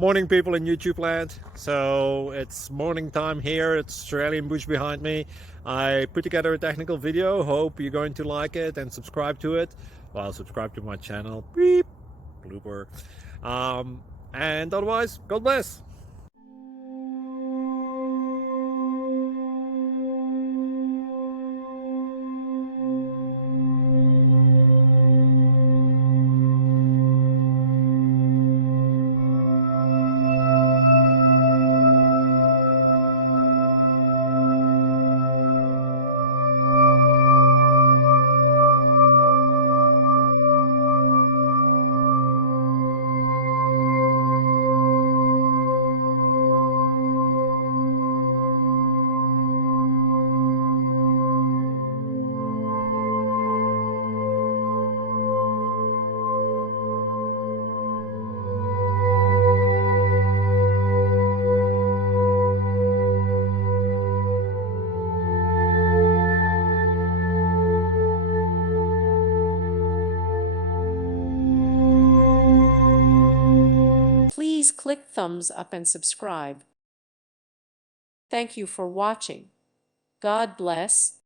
Morning, people in YouTube land. So it's morning time here. It's Australian bush behind me. I put together a technical video. Hope you're going to like it and subscribe to it. Well, subscribe to my channel. Beep. Blooper. And otherwise, God bless. Please click thumbs up and subscribe. Thank you for watching. God bless.